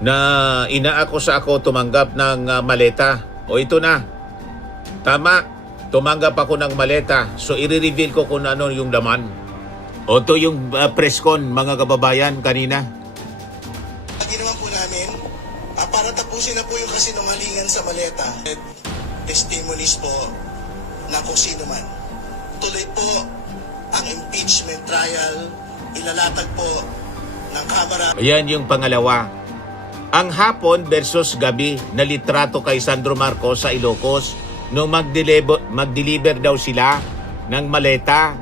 na inaako sa ako tumanggap ng maleta. O ito na, tama, tumanggap ako ng maleta. So i-reveal ko kung ano yung laman. O ito yung press con, mga kababayan, kanina. Ginawa po namin, para tapusin na po yung kasinungalingan sa maleta. Testimonies po na kung sino man. Tuloy po ang impeachment trial, ilalatag po ng Kamara. Ayan yung pangalawa. Ang hapon versus gabi na litrato kay Sandro Marcos sa Ilocos nung mag-deliver daw sila ng maleta.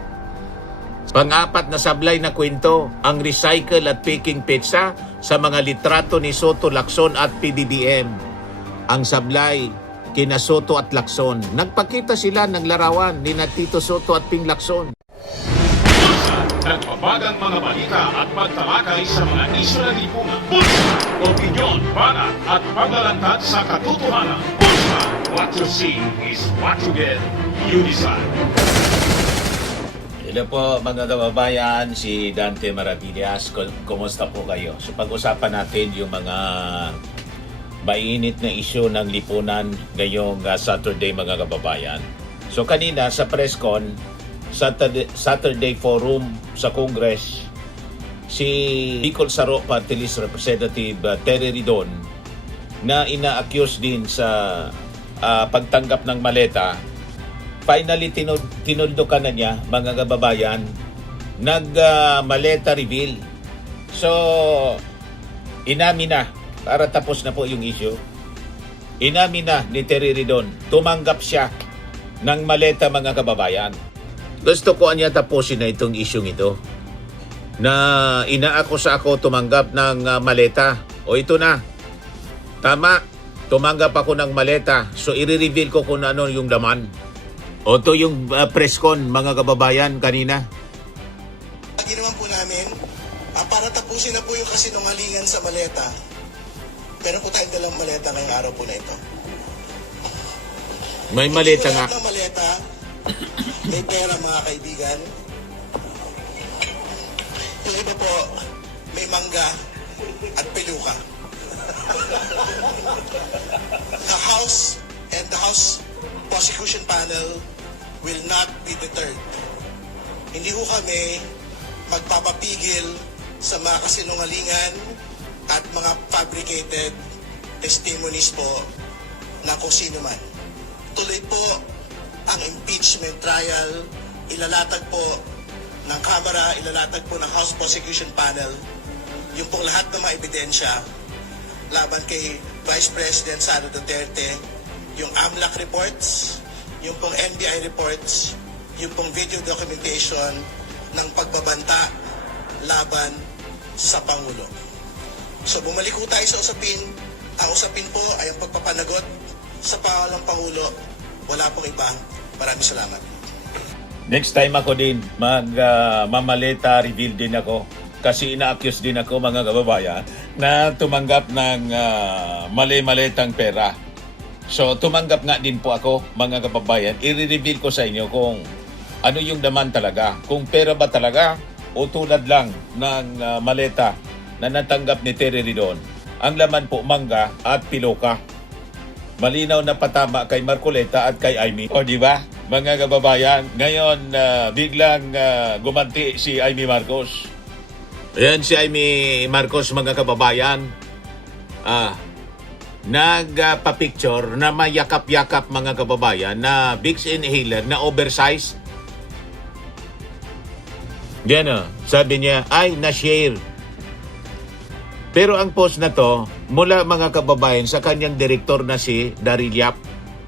Pang-apat na sablay na kwento, ang recycle at picking pizza sa mga litrato ni Soto, Lacson at PBBM. Ang sablay, kina Soto at Lacson. Nagpakita sila ng larawan ni Tito Soto at Ping Lacson. Nagbabagang mga balita at pagtalakay sa mga isyu ng lipunan. Bulsa, opinyon, banat at paglalantad sa katotohanan. Bulsa, what you see is what you get. You decide. Hello po mga kababayan, si Dante Maravillas. Kumusta po kayo? So pag-usapan natin yung mga mainit na isyu ng lipunan ngayong Saturday mga kababayan. So kanina sa press con, Saturday Forum sa Congress, si Bicol Saro Party List Representative Terry Ridon na ina-accuse din sa pagtanggap ng maleta. Finally, tinuldukan na niya, mga kababayan, nag-maleta reveal. So, inamin na, para tapos na po yung issue, inamin na ni Terry Ridon, tumanggap siya ng maleta, mga kababayan. Gusto ko niya tapusin na itong issue ito, na inaako sa ako tumanggap ng maleta. O ito na, tama, tumanggap ako ng maleta. So, i-reveal ko kung ano yung laman. O ito yung press con, mga kababayan, kanina. Ginawa po namin, para tapusin na po yung kasinungalingan sa maleta. Meron po tayong dalang maleta ngayong araw po na ito. May maleta nga. Ng maleta, may pera mga kaibigan. Yung iba po, may mangga at peluka. The House and the House Prosecution Panel will not be deterred. Hindi ho kami magpapapigil sa mga kasinungalingan at mga fabricated testimonies po na kung sino man. Tuloy po ang impeachment trial, ilalatag po ng Kamara, ilalatag po ng House Prosecution Panel, yung pong lahat ng mga ebidensya laban kay Vice President Sara Duterte, yung AMLAC reports, yung pong NBI reports, yung pong video documentation ng pagbabanta laban sa Pangulo. So bumalik po tayo sa usapin. Ang usapin po ay ang pagpapanagot sa pangalang Pangulo. Wala pong iba. Maraming salamat. Next time ako din, mamaleta reveal din ako. Kasi ina-accuse din ako, mga kababayan, na tumanggap ng mali-maletang pera. So, tumanggap nga din po ako, mga kababayan. I-reveal ko sa inyo kung ano yung laman talaga. Kung pera ba talaga o tulad lang ng maleta na natanggap ni Terry Ridon. Ang laman po, mangga at piloka. Malinaw na patama kay Marcoleta at kay Amy. O, di ba? Mga kababayan, ngayon biglang gumanti si Amy Marcos. Ayan si Amy Marcos, mga kababayan. Nagpa-picture na may yakap-yakap, mga kababayan, na Vicks inhaler na oversize. Yan sabi niya, ay na-share. Pero ang post na to, mula, mga kababayan, sa kanyang direktor na si Daryl Yap,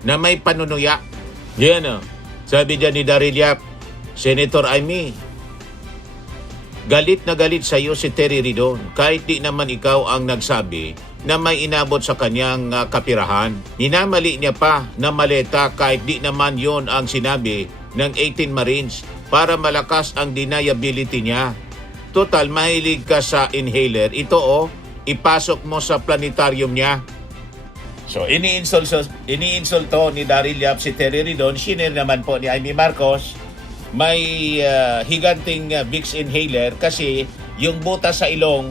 na may panunuya. Yan sabi niya ni Daryl Yap, Senator Amy, galit na galit sa iyo si Terry Ridon kahit di naman ikaw ang nagsabi na may inabot sa kanyang kapirahan. Ninamali niya pa na maleta kahit di naman yon ang sinabi ng 18 Marines para malakas ang deniability niya. Total, mahilig ka sa inhaler. Ito ipasok mo sa planetarium niya. So, ini-insult to ni Daryl Yap si Terry Ridon. Shinare naman po ni Amy Marcos. May higanting Vicks inhaler kasi yung butas sa ilong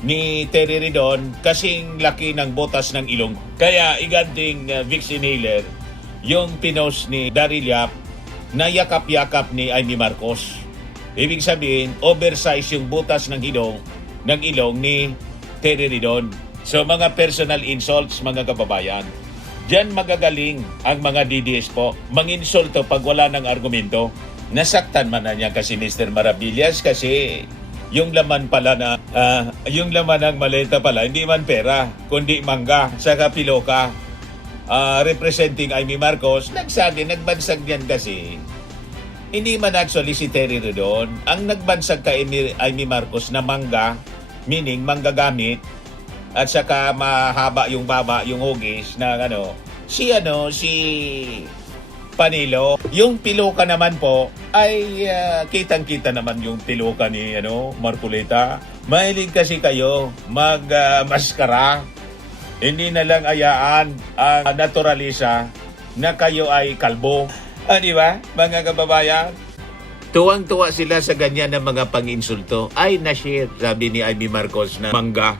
ni Terry Ridon kasing laki ng butas ng ilong. Kaya iganting Vicks inhaler yung pinost ni Daryl Yap na yakap-yakap ni Amy Marcos. Ibig sabihin, oversize yung butas ng ilong ni Terry Ridon. So mga personal insults, mga kababayan. Diyan magagaling ang mga DDS po. Manginsulto pag wala ng argumento. Nasaktan man na niya kasi Mr. Maravillas kasi yung laman pala yung laman ng maleta pala, hindi man pera, kundi mangga, saka piloka. Representing Amy Marcos, nagbansag yan kasi. Hindi man actually si Terry Ridon. Ang nagbansag kay Amy Marcos na mangga, meaning manggagamit, at saka mahaba yung baba, yung hugis na si Panilo. Yung piloka naman po ay kitang-kita naman yung piloka ni Marcoleta. Mahilig kasi kayo maskara. Hindi na lang ayaan ang naturalisa na kayo ay kalbo. Di ba, mga kababayan? Tuwang-tuwa sila sa ganyan ng mga pang-insulto. Ay, na-share, sabi ni Amy Marcos na mangga.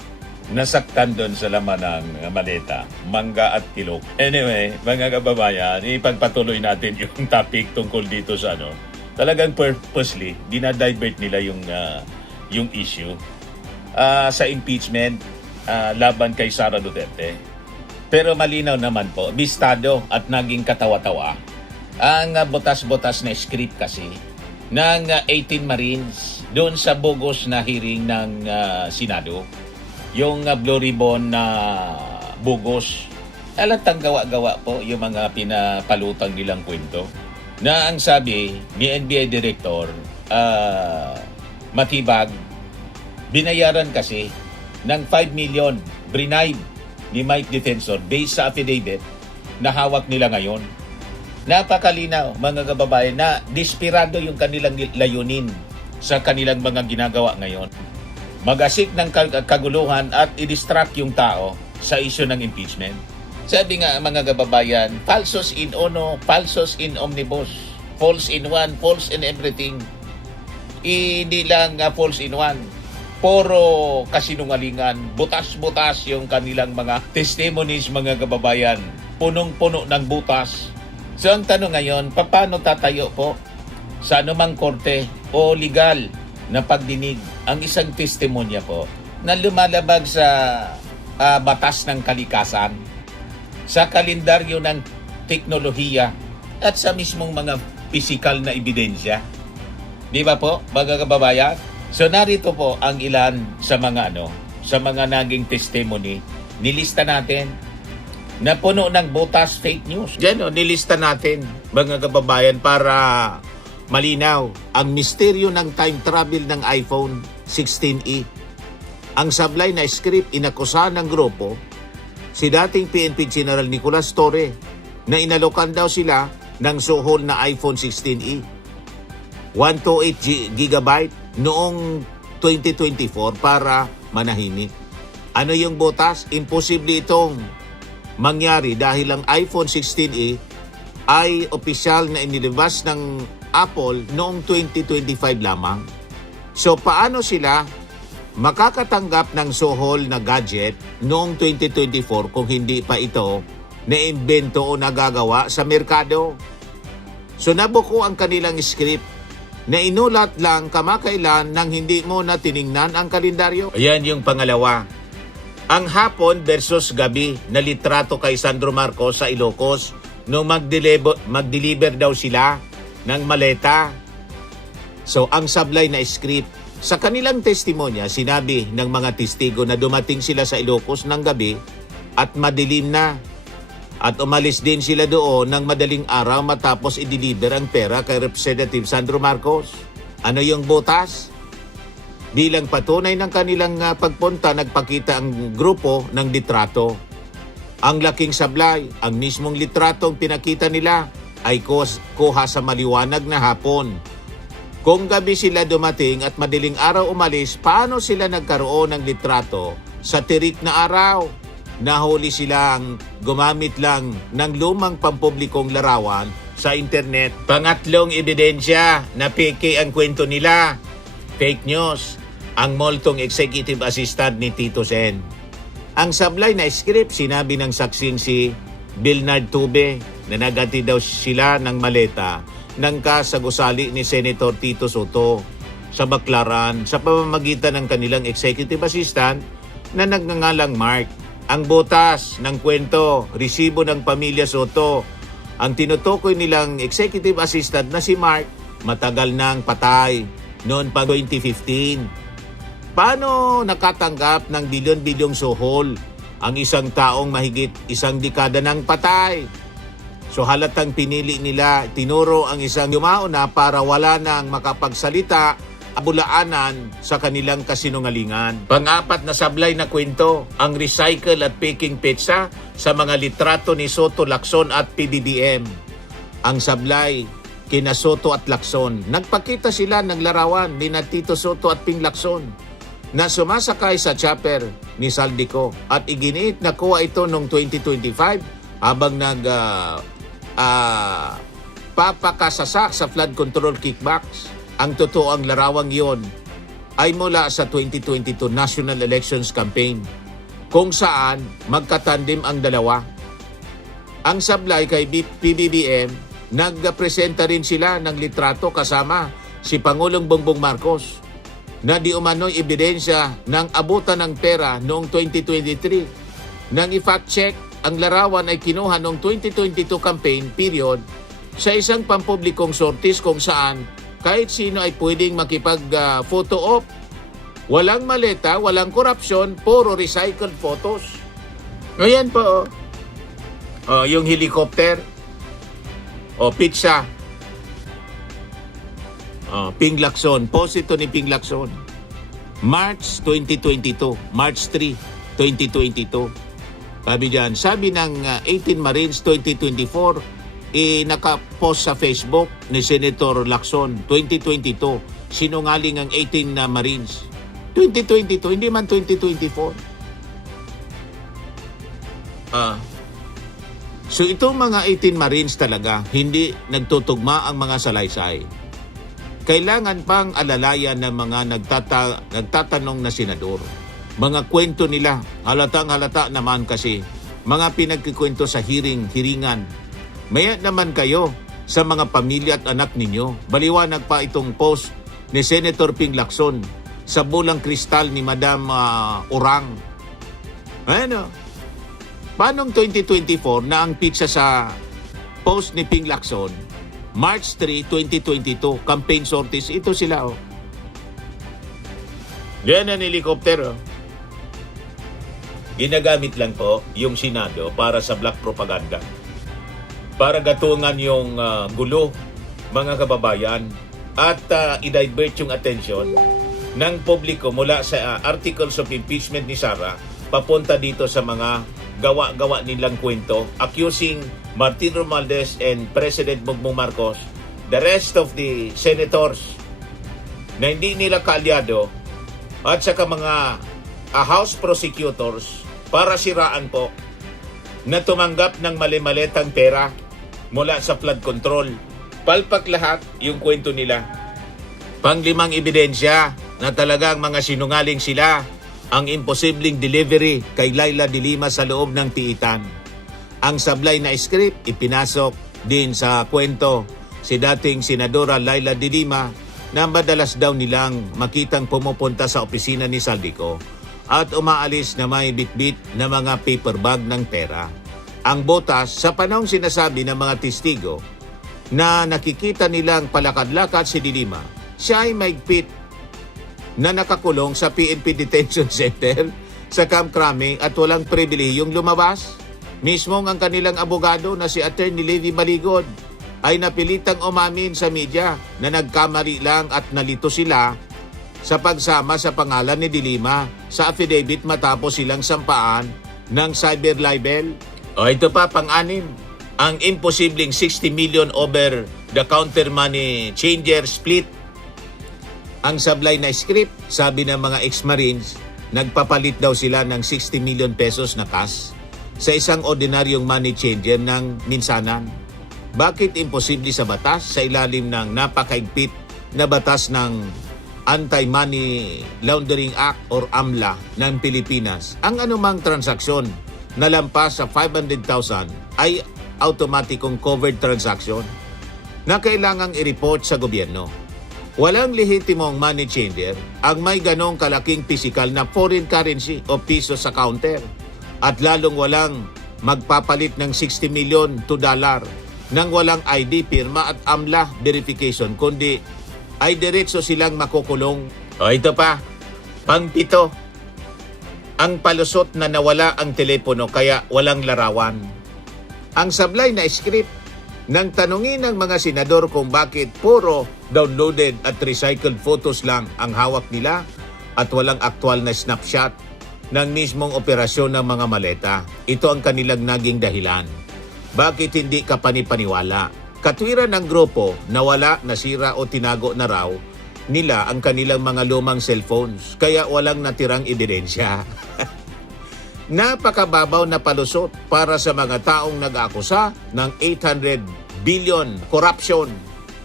Nasaktan doon sa laman ng maleta, mangga at kilok. Anyway, mga kababayan, ipagpatuloy natin yung topic tungkol dito sa talagang purposely, dinadivert nila yung issue sa impeachment laban kay Sara Duterte. Pero malinaw naman po, bistado at naging katawa-tawa ang botas-botas na script kasi ng 18 Marines doon sa bogus na hearing ng Senado. Yung Blue Ribbon na bugos. Alatang gawa-gawa po yung mga pinapalutang nilang kwento. Na ang sabi ni NBI Director Matibag, binayaran kasi ng 5 million bribe ni Mike Defensor based sa affidavit na hawak nila ngayon. Napakalinaw, mga kababayan, na desperado yung kanilang layunin sa kanilang mga ginagawa ngayon. Magasik ng kaguluhan at i-distract yung tao sa issue ng impeachment. Sabi nga, mga kababayan, falsos in uno, falsos in omnibus. False in one, false in everything. Hindi lang false in one. Puro kasinungalingan. Butas-butas yung kanilang mga testimonies, mga kababayan. Punong-puno ng butas. So ang tanong ngayon, paano tatayo po sa anumang korte o legal na pagdinig ang isang testimonya po na lumalabag sa batas ng kalikasan, sa kalendaryo ng teknolohiya at sa mismong mga physical na ebidensya. Di ba po, mga kababayan? So narito po ang ilan sa mga sa mga naging testimony. Nilista natin na puno ng butas, fake news. Diyan nilista natin, mga kababayan, para malinaw ang misteryo ng time travel ng iPhone 16e. Ang sablay na script inakusahan ng grupo si dating PNP General Nicolas Torre na inalokan daw sila ng suhol na iPhone 16e. 128GB noong 2024 para manahimik. Ano yung butas? Imposible itong mangyari dahil ang iPhone 16e ay opisyal na inilabas ng Apple noong 2025 lamang. So paano sila makakatanggap ng suhol na gadget noong 2024 kung hindi pa ito na-imbento o nagagawa sa merkado? So nabuko ang kanilang script na inulat lang kamakailan nang hindi mo na tiningnan ang kalendaryo. Ayan yung pangalawa. Ang hapon versus gabi na litrato kay Sandro Marcos sa Ilocos nung mag-deliver daw sila ng maleta. So, ang sablay na script. Sa kanilang testimonya, sinabi ng mga testigo na dumating sila sa Ilocos ng gabi at madilim na. At umalis din sila doon ng madaling araw matapos i-deliver ang pera kay Representative Sandro Marcos. Ano yung butas? Di lang patunay ng kanilang pagpunta, nagpakita ang grupo ng litrato. Ang laking sablay, ang mismong litratong pinakita nila ay kuha sa maliwanag na hapon. Kung gabi sila dumating at madaling araw umalis, paano sila nagkaroon ng litrato sa tirik na araw? Nahuli silang gumamit lang ng lumang pampublikong larawan sa internet. Pangatlong ebidensya na peke ang kwento nila. Fake news. ang moltong executive assistant ni Tito Sen. Ang sablay na script, sinabi ng saksing si Bernard Tube na nagati daw sila ng maleta ng kasagusali ni Senator Tito Soto sa Baclaran sa pamamagitan ng kanilang executive assistant na nagngangalang Mark. Ang butas ng kwento, resibo ng pamilya Soto. Ang tinutukoy nilang executive assistant na si Mark, matagal nang patay noon pa 2015. Paano nakatanggap ng bilyon-bilyong suhol ang isang taong mahigit isang dekada nang patay? So halatang pinili nila, tinuro ang isang yumauna para wala nang makapagsalita, abulaanan sa kanilang kasinungalingan. Pang-apat na sablay na kwento, ang recycle at baking pizza sa mga litrato ni Soto, Lacson at PBBM. Ang sablay, kina Soto at Lacson. Nagpakita sila ng larawan ni na Tito Soto at Ping Lacson na sumasakay sa chopper ni Saldico at iginiit na kuha ito noong 2025 habang papakasasa sa flood control kickbacks. Ang totoong larawang yon ay mula sa 2022 National Elections Campaign kung saan magkatandim ang dalawa. Ang sablay kay PBBM, nagpresenta rin sila ng litrato kasama si Pangulong Bongbong Marcos na di umano'y ebidensya ng abutan ng pera noong 2023. Nang i-fact check, ang larawan ay kinuha noong 2022 campaign period sa isang pampublikong sortis kung saan kahit sino ay pwedeng makipag-photo op. Walang maleta, walang korupsyon, puro recycled photos. Ngayon po, yung helicopter, pizza, Ping Lacson, post ito ni Ping Lacson. March 2022, March 3, 2022. Sabi ng 18 Marines 2024, nakapost sa Facebook ni Senator Lacson, 2022, sinungaling ang 18 na Marines. 2022, hindi man 2024. So itong mga 18 Marines talaga, hindi nagtutugma ang mga salaysay. Kailangan pang alalayan ng mga nagtatanong na senador. Mga kwento nila, halatang-halata naman kasi, mga pinagkikwento sa hiringan. Maya naman kayo sa mga pamilya at anak ninyo. Baliwanag pa itong post ni Senator Ping Lacson sa bulang kristal ni Madam Orang. Paanong 2024 na ang pizza sa post ni Ping Lacson? March 3, 2022, campaign sorties. Ito sila. Yan ang helicopter. Ginagamit lang po yung Senado para sa black propaganda. Para gatungan yung gulo, mga kababayan, at i-divert yung attention ng publiko mula sa articles of impeachment ni Sara papunta dito sa mga gawa-gawa nilang kwento, accusing Martin Romualdez and President Bongbong Marcos, the rest of the senators na hindi nila kaalyado, at saka mga House prosecutors para siraan po na tumanggap ng mali-malitang pera mula sa flood control. Palpak lahat yung kwento nila. Panglimang ebidensya na talagang mga sinungaling sila, ang imposibleng delivery kay Laila de Lima sa loob ng tiitan. Ang sablay na script ipinasok din sa kwento si dating Senadora Laila de Lima na madalas daw nilang makitang pumupunta sa opisina ni Saldico at umaalis na may bitbit na mga paper bag ng pera. Ang botas, sa panahong sinasabi ng mga testigo na nakikita nilang palakad-lakad si de Lima, siya ay maigpit na nakakulong sa PNP Detention Center sa Camp Crame at walang pribilehiyong lumabas. Mismong ang kanilang abogado na si Attorney Levi Baligod ay napilitang umamin sa media na nagkamali lang at nalito sila sa pagsama sa pangalan ni de Lima sa affidavit matapos silang sampaan ng cyber libel. Ito pa, pang-anim, ang imposibleng 60 million over the counter money changer split. Ang sablay na script, sabi ng mga ex-Marines, nagpapalit daw sila ng 60 million pesos na cash sa isang ordinaryong money changer ng minsanan. Bakit imposible sa batas sa ilalim ng napakaigpit na batas ng Anti-Money Laundering Act or AMLA ng Pilipinas, ang anumang transaksyon na lampas sa 500,000 ay automatikong covered transaction na kailangang i-report sa gobyerno. Walang lehitimong money changer ang may ganong kalaking pisikal na foreign currency o piso sa counter at lalong walang magpapalit ng 60 million to dollar nang walang ID, pirma at AMLA verification, kundi ay diretso silang makukulong. O ito pa, pang-pito, ang palusot na nawala ang telepono kaya walang larawan. Ang sablay na script nang tanungin ng mga senador kung bakit puro downloaded at recycled photos lang ang hawak nila at walang aktual na snapshot ng mismong operasyon ng mga maleta. Ito ang kanilang naging dahilan. Bakit hindi ka panipaniwala? Katwiran ng grupo na wala, nasira o tinago na raw nila ang kanilang mga lumang cellphones kaya walang natirang ebidensya. Napakababaw na palusot para sa mga taong nag-akusa ng 800 billion corruption.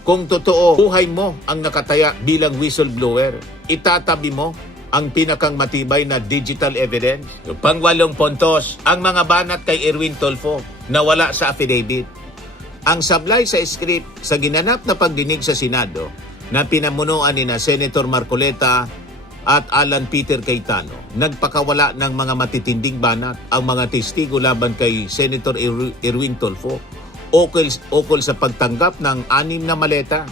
Kung totoo, buhay mo ang nakataya bilang whistleblower, itatabi mo ang pinakang matibay na digital evidence. Pang-8 puntos, ang mga banat kay Erwin Tulfo na wala sa affidavit. Ang sablay sa script sa ginanap na pagdinig sa Senado na pinamunuan ni na Senator Marcoleta at Alan Peter Cayetano, nagpakawala ng mga matitinding banat ang mga testigo laban kay Senator Erwin Tulfo ukol sa pagtanggap ng 6 na maleta.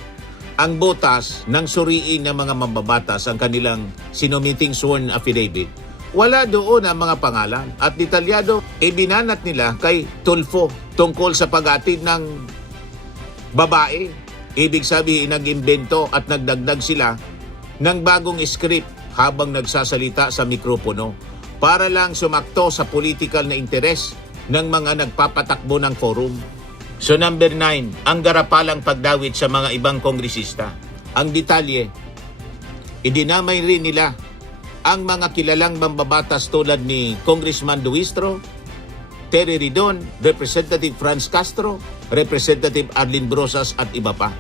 Ang botas ng suriin ng mga mambabatas ang kanilang sinumiting sworn affidavit. Wala doon ang mga pangalan at detalyado ibinanat nila kay Tulfo tungkol sa pag-atid ng babae. Ibig sabihin, nag-imbento at nagdagdag sila ng bagong script habang nagsasalita sa mikropono para lang sumakto sa political na interes ng mga nagpapatakbo ng forum. So number 9, ang garapalang pagdawit sa mga ibang kongresista. Ang detalye, idinamay rin nila ang mga kilalang mambabatas tulad ni Congressman Duistro, Terry Ridon, Representative Franz Castro, Representative Arlene Brosas at iba pa.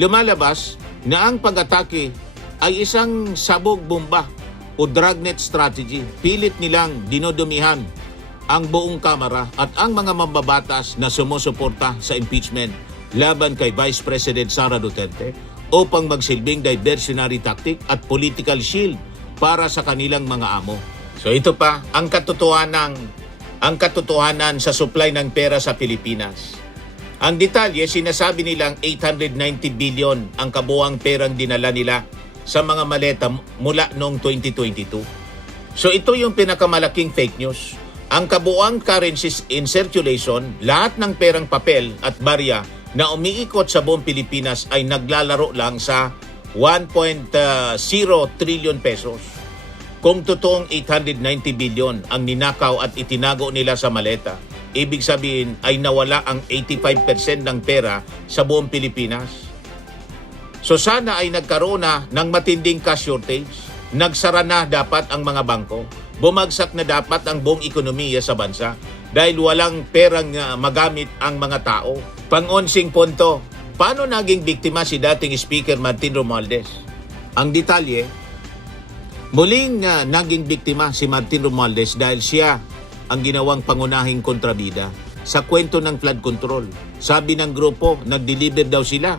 Lumalabas na ang pag-atake ay isang sabog bomba o dragnet strategy. Pilit nilang dinodumihan ang buong Kamara at ang mga mambabatas na sumusuporta sa impeachment laban kay Vice President Sara Duterte upang magsilbing diversionary tactic at political shield para sa kanilang mga amo. So ito pa ang katotohanan sa supply ng pera sa Pilipinas. Ang detalye, sinasabi nilang 890 billion ang kabuuang perang dinala nila sa mga maleta mula noong 2022. So ito yung pinakamalaking fake news. Ang kabuuang currencies in circulation, lahat ng perang papel at barya na umiikot sa buong Pilipinas ay naglalaro lang sa 1.0 trillion pesos. Kung totoong 890 billion ang ninakaw at itinago nila sa maleta, ibig sabihin ay nawala ang 85% ng pera sa buong Pilipinas. So sana ay nagkaroon na ng matinding cash shortage, nagsara na dapat ang mga bangko, bumagsak na dapat ang buong ekonomiya sa bansa dahil walang perang magamit ang mga tao. Pang-11 punto, paano naging biktima si dating Speaker Martin Romualdez? Ang detalye, muling naging biktima si Martin Romualdez dahil siya ang ginawang pangunahing kontrabida sa kwento ng flood control. Sabi ng grupo, nag-deliver daw sila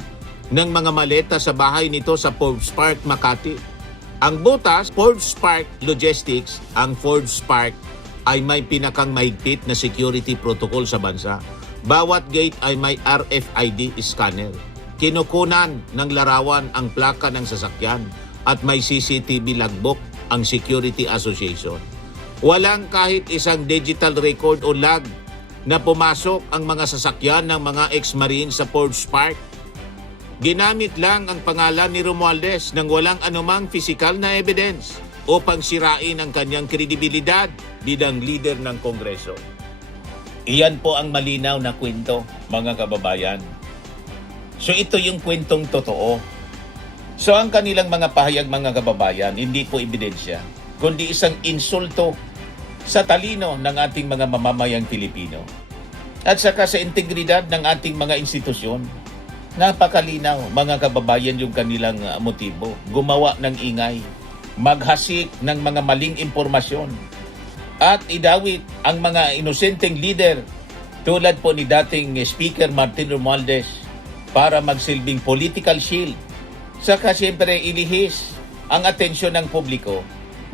ng mga maleta sa bahay nito sa Forbes Park, Makati. Ang butas, Forbes Park Logistics, ang Forbes Park ay may pinakang mahigpit na security protocol sa bansa. Bawat gate ay may RFID scanner. Kinukunan ng larawan ang plaka ng sasakyan at may CCTV logbook ang Security Association. Walang kahit isang digital record o log na pumasok ang mga sasakyan ng mga ex-marine sa Forbes Park. Ginamit lang ang pangalan ni Romualdez nang walang anumang physical na evidence upang sirain ang kanyang kredibilidad bilang leader ng Kongreso. Iyan po ang malinaw na kwento, mga kababayan. So ito yung kwentong totoo. So ang kanilang mga pahayag, mga kababayan, hindi po ebidensya, kundi isang insulto sa talino ng ating mga mamamayang Pilipino at saka sa integridad ng ating mga institusyon. Napakalinaw, mga kababayan, yung kanilang motibo. Gumawa ng ingay, maghasik ng mga maling impormasyon, at idawit ang mga inosenteng leader tulad po ni dating Speaker Martin Romualdez para magsilbing political shield. Saka siyempre ilihis ang atensyon ng publiko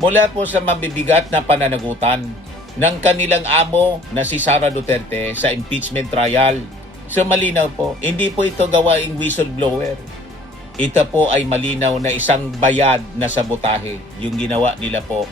mula po sa mabibigat na pananagutan ng kanilang amo na si Sara Duterte sa impeachment trial. So malinaw po, hindi po ito gawaing whistleblower. Ito po ay malinaw na isang bayad na sabotahe yung ginawa nila po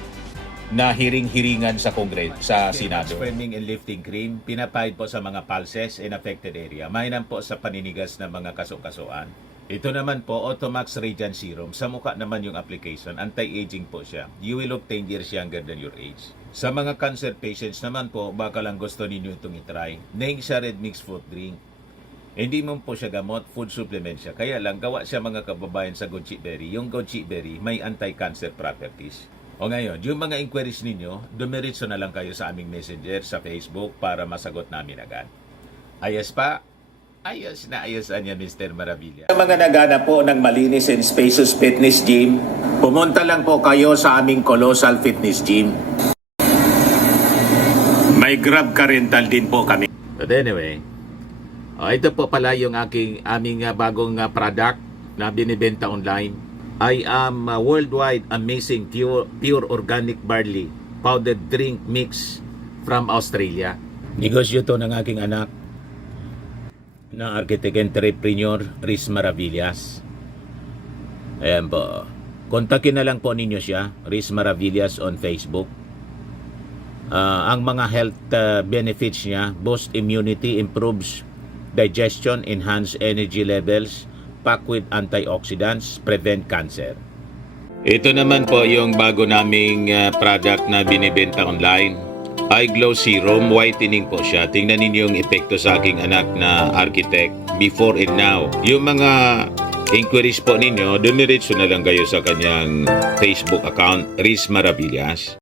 na hiring-hiringan sa Kongreso, sa Senado. Framing and lifting cream, pinapahid po sa mga pulses in affected area. Mainam po sa paninigas ng mga kaso-kasuan. Ito naman po, Automax Radiant Serum. Sa mukha naman yung application, anti-aging po siya. You will look 10 years younger than your age. Sa mga cancer patients naman po, baka lang gusto ninyo itong itry. Neng siya red mixed fruit drink. Hindi mo po siya gamot, food supplement siya. Kaya lang, gawa siya mga kababayan sa goji berry. Yung goji berry may anti-cancer properties. O ngayon, yung mga inquiries ninyo, dumiritso na lang kayo sa aming messenger sa Facebook para masagot namin agad. Ayos pa? Ayos na ayos niya, Mr. Maravilla. Sa mga nagana po ng malinis and spacious fitness gym, pumunta lang po kayo sa aming Colossal Fitness Gym. May Grab car rental din po kami. But anyway, ito po pala yung aming bagong product na binibenta online. I am worldwide amazing pure organic barley powdered drink mix from Australia. Negosyo to ng aking anak na architect entrepreneur Riz Maravillas. Ayan po. Kontakin na lang po ninyo siya, Riz Maravillas on Facebook. Ang mga health benefits niya, boost immunity, improves digestion, enhance energy levels, packed with antioxidants, prevent cancer. Ito naman po yung bago naming product na binibenta online. Eye Glow Serum, whitening po siya. Tingnan ninyo yung epekto sa aking anak na architect before and now. Yung mga inquiries po ninyo, dumiretso na lang kayo sa kanyang Facebook account, Riz Maravillas.